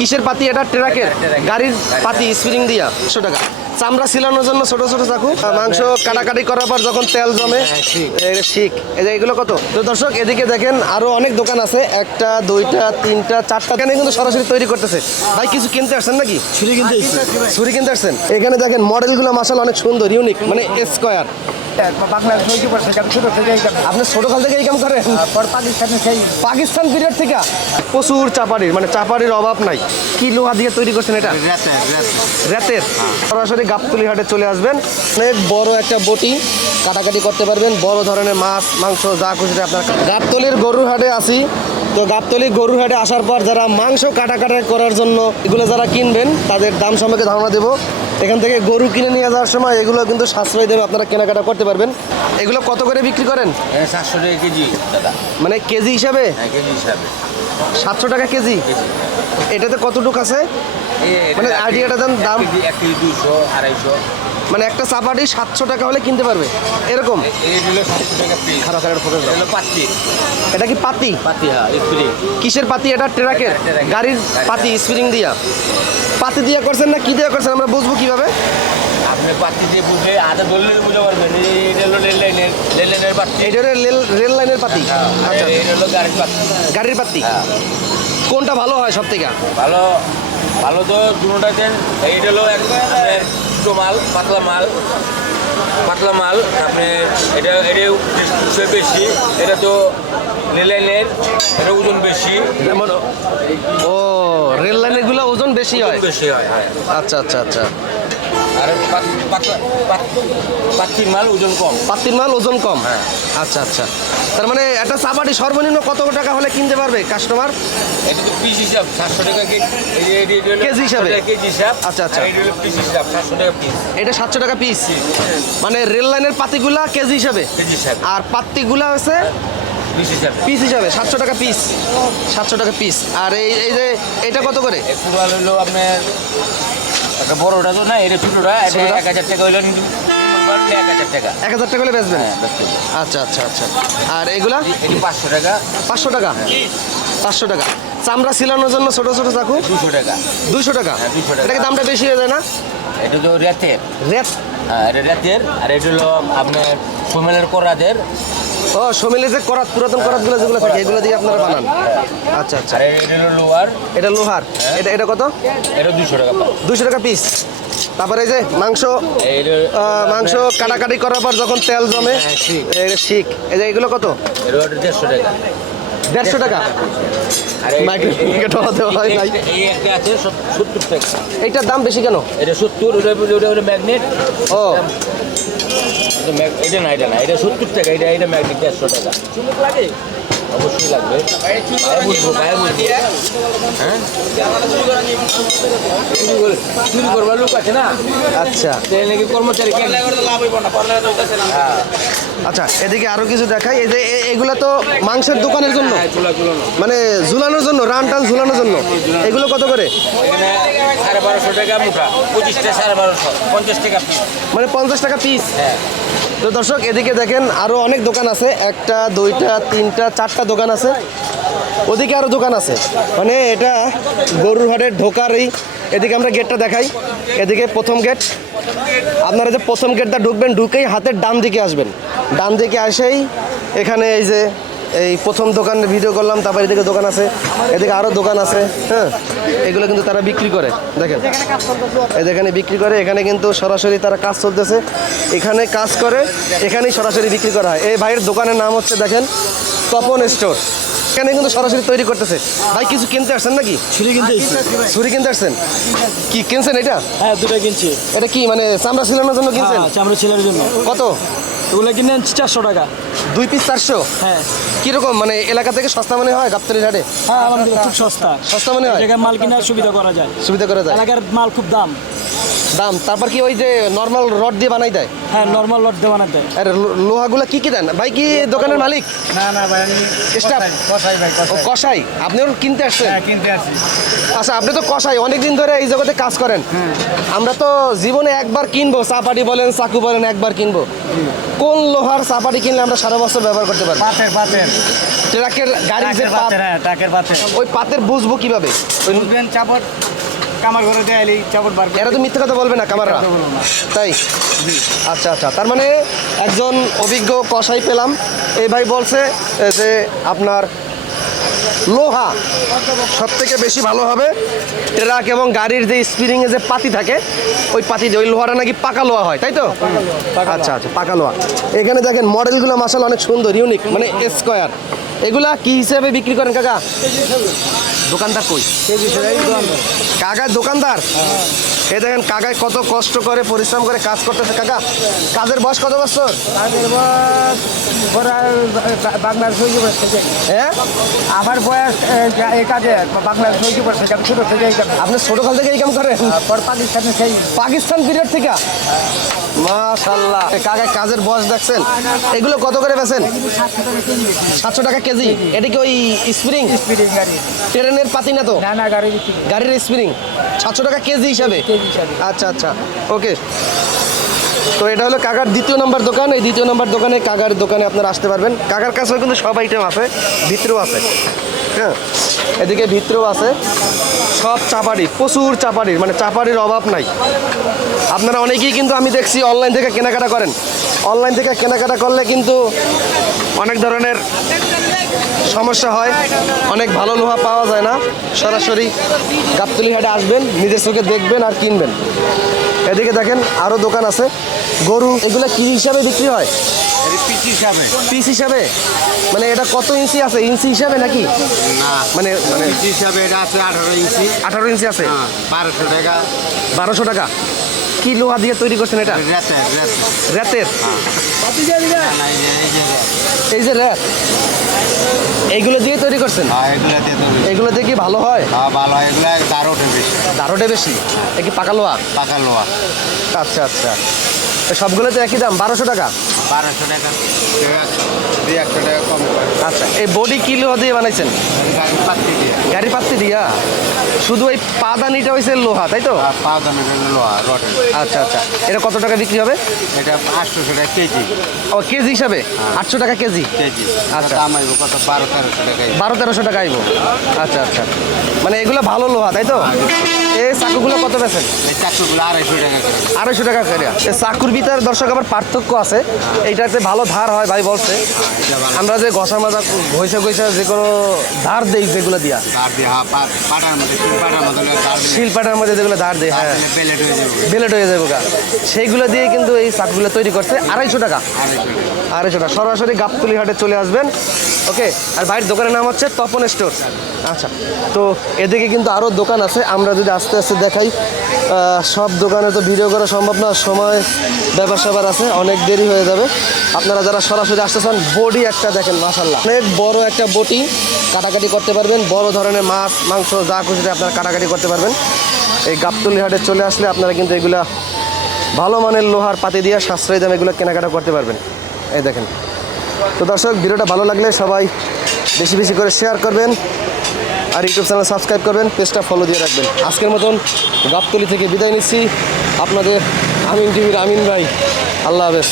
কিসের পাতি এটা? ট্রাকের? গাড়ির পাতি স্প্রিং দিয়া। একশো টাকা। চামড়া সিলানোর জন্য ছোট ছোট চাকু। মাংস কাটাকাটি করার পর যখন তেল জমে এটা শিখ এই যে এগুলো কত? তো দর্শক এদিকে দেখেন আরও অনেক দোকান আছে। একটা দুইটা তিনটা চারটা এখানে কিন্তু সরাসরি তৈরি করতেছে। ভাই কিছু কিনতে আসছেন নাকি? ছুরি কিনতে ছুরি কিনতে আসছেন? এখানে দেখেন মডেলগুলো মাসাল অনেক সুন্দর ইউনিক মানে স্কোয়ার কারণ ছোট থেকে এই কারণে। আপনি ছোটকাল থেকে এই কাম করেন? পর পাকিস্তানে সেই পাকিস্তান পিরিয়ড থেকে? প্রচুর চাপাড়ির মানে চাপাড়ির অভাব নাই। কি লোহা দিয়ে তৈরি করছেন এটা? রাতের সরাসরি গাবতলি হাটে চলে আসবেন। অনেক বড় একটা বটি কাটাকাটি করতে পারবেন। বড় ধরনের মাছ মাংস যা খুশি আপনার গাবতলির গরুর হাটে আসি। তো গাবতলি গরুর হাটে আসার পর যারা মাংস কাটাকাটা করার জন্য এগুলো যারা কিনবেন তাদের দাম সম্পর্কে ধারণা দেবো। এখান থেকে গরু কিনে নিয়ে যাওয়ার সময় এগুলো কিন্তু সাশ্রয় দেবে আপনারা কেনাকাটা করতে পারবেন। এগুলো কত করে বিক্রি করেন? সাতশো টাকা কেজি দাদা। মানে কেজি হিসাবে? হ্যাঁ কেজি হিসাবে। সাতশো টাকা কেজি? এটাতে কতটুক আছে? মানে আইডিয়াটা দেন দাম। এক কেজি দুশো আড়াইশো। মানে একটা চাপাটি সাতশো টাকা হলে কিনতে পারবে। এরকম। খারাপ খারাপ এটা কি পাতি? পাতি হ্যাঁ কিসের পাতি? এটা ট্রাকের। গাড়ির পাতি স্প্রিং দিয়া। পাতি দিয়া করছেন না কি দিয়া করছেন? আমরা বুঝব কীভাবে? আপনি পাত্তি দিয়ে বুঝে আধা ধরলে বুঝতে পারবেন এটা হলো রেল লাইনের রেল লাইনের পাত্তি এইটা হলো রেল রেল লাইনের পাতি? আচ্ছা এটা হলো গাড়ির পাতি। হ্যাঁ। কোনটা ভালো হয় সব থেকে ভালো ভালো তো দেন। এইটা হলো এক মাল পাতলা মাল পাতলা মাল আপনি এটা এটা উৎসব বেশি এটা তো রেললাইনের এটা ওজন বেশি। ও রেল লাইনেরগুলো ওজন বেশি হয়? বেশি হ্যাঁ। আচ্ছা আচ্ছা আচ্ছা। আর পাত্তির মাল ওজন কম। পাতির মাল ওজন কম? হ্যাঁ। আচ্ছা আচ্ছা। তার মানে একটা চাপাটি সর্বনিম্ন কত টাকা হলে কিনতে পারবে কাস্টমার এটা তো পিস হিসাব সাতশো টাকা কেজি। হিসাবে? কেজি হিসাব আচ্ছা, আচ্ছা। এটা হলো পিস হিসাব সাতশো টাকা পিস এটা সাতশো টাকা পিস মানে রেল লাইনের পাতিগুলা কেজি হিসাবে? কেজি হিসাব। আর পাত্তিগুলা হচ্ছে পিস হিসাবে। সাতশো টাকা পিস সাতশো টাকা পিস আর এই এই যে এটা কত করে? হলো আপনার বড়টা তো না এটা ছোটোটা? এক হাজার টাকা হইল এক হাজার টাকা। এক হাজার টাকা হলে বেচবেন? হ্যাঁ আচ্ছা আচ্ছা আচ্ছা। আর এগুলা? পাঁচশো টাকা। পাঁচশো টাকা? পাঁচশো টাকা। চামড়া সিলানোর জন্য ছোট ছোট চাকু? দুশো টাকা। দুইশো টাকা? হ্যাঁ, 200 টাকা। এটাকে দামটা বেশি হয়ে যায় না? এটা তো রেতের। হ্যাঁ এটা রেতের আর এটা হলো আপনার সোমেলের কোরাদের। ও সমিলে যে করাত পুরাতন করাতগুলো যেগুলো থাকে এগুলো দিয়ে আপনারা বানান। আচ্ছা আচ্ছা। আর এটা হলো লোয়ার এটা লোহার। এটা এটা কত? এটা দুশো টাকা দুইশো টাকা পিস তারপরে এই যে মাংস মাংস কাটাকাটি করার পর যখন তেল জমে হ্যাঁ, শিক। এই যে এগুলো কত? দেড়শো টাকা। দেড়শো টাকা? হয় এইটার দাম বেশি কেন? এটা সত্তর ও। এটা না এটা না এটা সত্তর টাকা এটা এটা ম্যাগনেট দেড়শো টাকা। লাগে? অবশ্যই লাগবে। পায়ে বুঝব পায়ে বুঝব। হ্যাঁ? চুরি করবার লোক আছে না? আচ্ছা। নাকি কর্মচারী আচ্ছা এদিকে আরও কিছু দেখাই। এই যে এগুলো তো মাংসের দোকানের জন্য? মানে ঝুলানোর জন্য, রান টান ঝুলানোর জন্য? এগুলো কত করে? মানে পঞ্চাশ টাকা পিস তো দর্শক, এদিকে দেখেন আরও অনেক দোকান আছে। একটা, দুইটা, তিনটা, চারটা দোকান আছে। ওদিকে আরও দোকান আছে। মানে এটা গরুর হাটের এই এদিকে আমরা গেটটা দেখাই। এদিকে প্রথম গেট। আপনারা যে প্রথম গেটটা ঢুকবেন, ঢুকেই হাতের ডান দিকে আসবেন। ডান দিকে আসেই এখানে এই যে এই প্রথম দোকানের ভিডিও করলাম তারপর এদিকে দোকান আছে এদিকে আরও দোকান আছে হ্যাঁ? এগুলো কিন্তু তারা বিক্রি করে দেখেন। এই এখানে বিক্রি করে এখানে কিন্তু সরাসরি তারা কাজ চলতেছে। এখানে কাজ করে এখানেই সরাসরি বিক্রি করা হয়। এই ভাইয়ের দোকানের নাম হচ্ছে দেখেন তপন স্টোর। এখানে কিন্তু সরাসরি তৈরি করতেছে। ভাই কিছু কিনতে আসছেন নাকি? ছুরি কিনতে ছুরি কিনতে আসছেন? কি কিনছেন এটা? হ্যাঁ দুটো কিনছি। এটা কি মানে চামড়া সিলানোর জন্য কিনছেন? হ্যাঁ চামড়া ছেলের জন্য। কত? ওগুলো কিনে আনছি চারশো টাকা। দুই পিস চারশো? হ্যাঁ। কীরকম? মানে এলাকা থেকে সস্তা মনে হয় গাপ্তারি ঘাটে হ্যাঁ আলহামদুলিল্লাহ খুব সস্তা। সস্তা মনে হয়? মাল কেনার সুবিধা করা যায়। সুবিধা করা যায়। এলাকার মাল খুব দাম। দাম তারপর কি ওই যে নর্মাল রড দিয়ে বানাই দেয়? হ্যাঁ নর্মাল লট দেওয়া বানাতে আর লো- লোহাগুলো কি কি দেন? ভাই কি দোকানের মালিক? না না ভাই আমি Staff? কষাই ভাই ও কষাই আপনিও কিনতে আসছেন? হ্যাঁ কিনতে আসি আচ্ছা আপনি তো কষাই অনেকদিন ধরে এই জগতে কাজ করেন। আমরা তো জীবনে একবার কিনবো চাপাটি বলেন চাকু বলেন একবার কিনবো। কোন লোহার চাপাটি কিনলে আমরা সারা বছর ব্যবহার করতে পারব? পাতের পাতের ট্রাকের গাড়ির যে পাতের হ্যাঁ টাকের পাতের ওই পাতের বুঝব কীভাবে? ওই বুঝবেন চাপট? কামার ঘরে দেয়ালি চাপট বার এরা তো মিথ্যে কথা বলবে না কামাররা। তাই? আচ্ছা আচ্ছা। তার মানে একজন অভিজ্ঞ কষাই পেলাম। এই ভাই বলছে যে আপনার লোহা সব থেকে বেশি ভালো হবে। ট্রাক এবং গাড়ির যে স্পিরিংয়ে যে পাতি থাকে ওই পাতি ওই লোহাটা নাকি পাকা লোহা হয় তাই তো? আচ্ছা আচ্ছা পাকা লোহা। এখানে দেখেন মডেলগুলো মাসাল অনেক সুন্দর ইউনিক মানে স্কোয়ার। এগুলা কি হিসেবে বিক্রি করেন কাকা? দোকানদার কই? কাকার দোকানদার? এ দেখেন কাকায় কত কষ্ট করে পরিশ্রম করে কাজ করতেছে কাকা। কাজের বয়স কত বছর? তাদের বয়স বাংলার হ্যাঁ আমার বয়স এই কাজে বাংলার থেকে ছোটো থেকে এই কাজে। আপনি ছোটকাল থেকে এই কাম করেন? পাকিস্তানে সেই। পাকিস্তান পিরিয়ড থেকে? মাশাল্লাহ কাকায় কাজের বয়স দেখছেন? এগুলো কত করে বেছেন সাতশো টাকা কেজি। এটা কি ওই স্প্রিং ট্রেনের পাতি না তো? না না গাড়ি গাড়ির স্প্রিং সাতশো টাকা কেজি হিসাবে। আচ্ছা আচ্ছা। ওকে। তো এটা হলো কাকার দ্বিতীয় নম্বর দোকান। এই দ্বিতীয় নম্বর দোকানে কাকার দোকানে আপনারা আসতে পারবেন। কাকার কাছেও কিন্তু সব আইটেম আছে, ভিতরেও আছে। হ্যাঁ এদিকে ভিতরেও আছে। সব চাপাড়ি প্রচুর চাপাড়ির মানে চাপাড়ির অভাব নাই। আপনারা অনেকেই কিন্তু আমি দেখছি অনলাইন থেকে কেনাকাটা করেন। অনলাইন থেকে কেনাকাটা করলে কিন্তু অনেক ধরনের সমস্যা হয়। অনেক ভালো লোহা পাওয়া যায় না। সরাসরি গাবতলি হাটে আসবেন নিজের চোখে দেখবেন আর কিনবেন। এদিকে দেখেন আরও দোকান আছে। গরু এগুলো কি হিসাবে বিক্রি হয়? পিস হিসাবে। পিস হিসাবে? মানে এটা কত ইঞ্চি আছে? ইঞ্চি হিসাবে নাকি? না মানে মানে হিসাবে এটা আছে আঠারো ইঞ্চি। আঠারো ইঞ্চি আছে? হ্যাঁ বারোশো টাকা। বারোশো টাকা। কি লোহা দিয়ে তৈরি করছেন এটা? রেতে রেতে না এই যে র্যাত। এইগুলো দিয়ে তৈরি করছেন? হ্যাঁ এগুলো দিয়ে এগুলো দিয়ে কি ভালো হয়? হ্যাঁ ভালো হয়। এগুলো বেশি। দারোটে বেশি? এ কি পাকা লোহা? পাকা লোহা। আচ্ছা আচ্ছা। সবগুলোতে একই দাম? বারোশো টাকা? বারোশো টাকা। দুই একশো টাকা কম আচ্ছা এই বডি কি লোহা দিয়ে বানাইছেন? গাড়ি পাচ্ছি দিয়ে। গাড়ি পাত্তি দিয়া? শুধু ওই পাদানিটা হয়েছে লোহা তাই তো? পাঁচ লোহা রটে আচ্ছা আচ্ছা। এটা কত টাকা বিক্রি হবে? এটা আটশোশো টাকা কেজি। ও কেজি হিসাবে? আটশো টাকা কেজি? কেজি। আচ্ছা। দাম আসব কত? বারো তেরোশো টাকা বারো তেরোশো টাকা আইব। আচ্ছা আচ্ছা। মানে এগুলো ভালো লোহা তাই তো? এই চাকুগুলো কত বেছেন আড়াইশো টাকা করে। আড়াইশো টাকা করে। চাকুর ভিতরে দর্শক আবার পার্থক্য আছে। এইটাতে ভালো ধার হয় ভাই বলছে। আমরা যে ঘষা মাজা ঘষে ঘষে যে কোনো ধার দেই যেগুলো দিয়া। হ্যাঁ শিলপাটার মধ্যে যেগুলো ধার দেয় হ্যাঁ। বেলেট যাবে। সেইগুলো দিয়ে কিন্তু এই চাকুগুলো তৈরি করছে। আড়াইশো টাকা। আড়াইশো টাকা। আড়াইশো টাকা। সরাসরি গাবতলি হাটে চলে আসবেন। ওকে আর ভাইয়ের দোকানের নাম হচ্ছে তপন স্টোর। আচ্ছা তো এদিকে কিন্তু আরও দোকান আছে। আমরা যদি আস্তে আস্তে দেখাই। সব দোকানে তো ভিডিও করা সম্ভব না, সময় ব্যাপার স্যাপার আছে, অনেক দেরি হয়ে যাবে। আপনারা যারা সরাসরি আসতে চান, বডি একটা দেখেন মাসাল্লাহ অনেক বড় একটা বটি, কাটাকাটি করতে পারবেন, বড় ধরনের মাছ, মাংস, যা খুশিতে আপনারা কাটাকাটি করতে পারবেন। এই গাবতলি হাটে চলে আসলে আপনারা কিন্তু এগুলা ভালো মানের লোহার পাতি দিয়ে সাশ্রয়ী দাম এগুলো কেনাকাটা করতে পারবেন। এই দেখেন। তো দর্শক, ভিডিওটা ভালো লাগলে সবাই বেশি বেশি করে শেয়ার করবেন। আর ইউটিউব চ্যানেল সাবস্ক্রাইব করবেন, পেজটা ফলো দিয়ে রাখবেন। আজকের মতন গাবতলি থেকে বিদায় নিচ্ছি। আপনাদের আমিন টিভির আমিন ভাই, আল্লাহ হাফেজ।